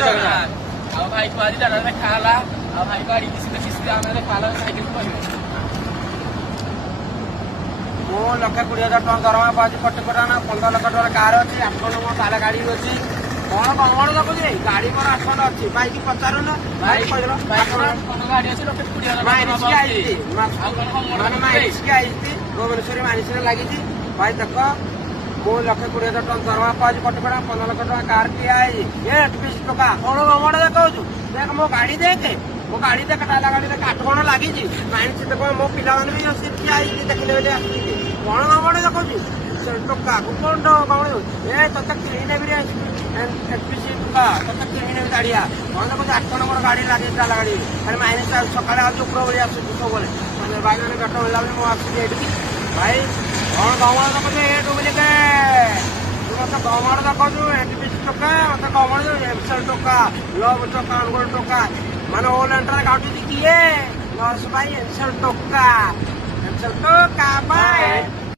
ଆଉ ଭାଇ କୁ ଆଜି ଦାଦା ଦେଖା ହେଲା ଆଉ ଭାଇ ଗାଡି କିସ୍ତି ଆମେ ଦେଖା ହେଲା ସାଇକେଲ କହିବେ ମୁଁ 1,20,000 ଟଙ୍କା ଦରମା ପାଉଛି କଟକଟା ନା 15 ଲକ୍ଷ ଟଙ୍କା କାର ଅଛି 8 ଖଣ୍ଡ ମୋ ତାଲା ଗାଡି ଅଛି କଣ କମଳ ଦେଖୁଛି ଗାଡି ମୋର 8 ଖଣ୍ଡ ଅଛି ବାଇକ ପଚାରୁନ ଭାଇ କହିଦେଲ ଗାଡି ଅଛି 1,20,000 ମାଇନିସ୍କି ଆଇଛି ଭୁବନେଶ୍ୱରରେ ମାଇନିସ୍ରେ ଲାଗିଛି ଭାଇ ଦେଖ ମୁଁ 1,20,000 ଟଙ୍କା ଦରମା ପାଉଛି କଟକଟା 15 ଲକ୍ଷ ଟଙ୍କା କାର କିଏ ଆଇଛି ଏ ଟଙ୍କା କଣ କମଳ ଦେଖାଉଛୁ ଦେଖ ମୋ ଗାଡି ଦେଖେ ମୋ ଗାଡି ଦେଖ ତାଲା ଗାଡିରେ 8 ଖଣ୍ଡ ଲାଗିଛି ମାଇନିସ୍ ଦେଖ ମୋ ପିଲାମାନେ ବି ସେଠି ଆଇଛି ଦେଖିଲେ ବୋଲି ଆସୁଛନ୍ତି କଣ କମଳ ଦେଖାଉଛି ଟଙ୍କା କଣ କମଳ ଏ ତତେ କିଣି ନେବି ରେ ଟଙ୍କା ତତେ କିଣି ନେବି ଗାଡିଆ କଣ ଦେଖୁଛି 8 ଖଣ୍ଡ ମୋର ଗାଡି ଲାଗିଛି ତାଲା ଗାଡି ଖାଲି ମାଇନିସ୍ ସକାଳେ ଆସୁଛି ଉପର ଭଳି ଆସୁଛି ସବୁବେଳେ ଭାଇ ମାନେ ବେଟ ମିଳିଲା ବୋଲି ମୁଁ ଆସୁଛି ଏଠିକି ଭାଇ କଣ କମଳ ଦେଖୁଛୁ ଏ ଡୁବୁଲିକେ ତୁ ମତେ କମଳ ଦେଖୁଛୁ ଟଙ୍କା ମତେ କମଳ ଏମସେଲ ଟଙ୍କା ଲଭ ଟଙ୍କା ଅନୁଗୁଳ ଟଙ୍କା ମାନେ ଓଲ ଏଣ୍ଟର କାଟୁଛି କିଏ ନର୍ସ ଭାଇ ଏମସେଲ ଟଙ୍କା ପାଇଁ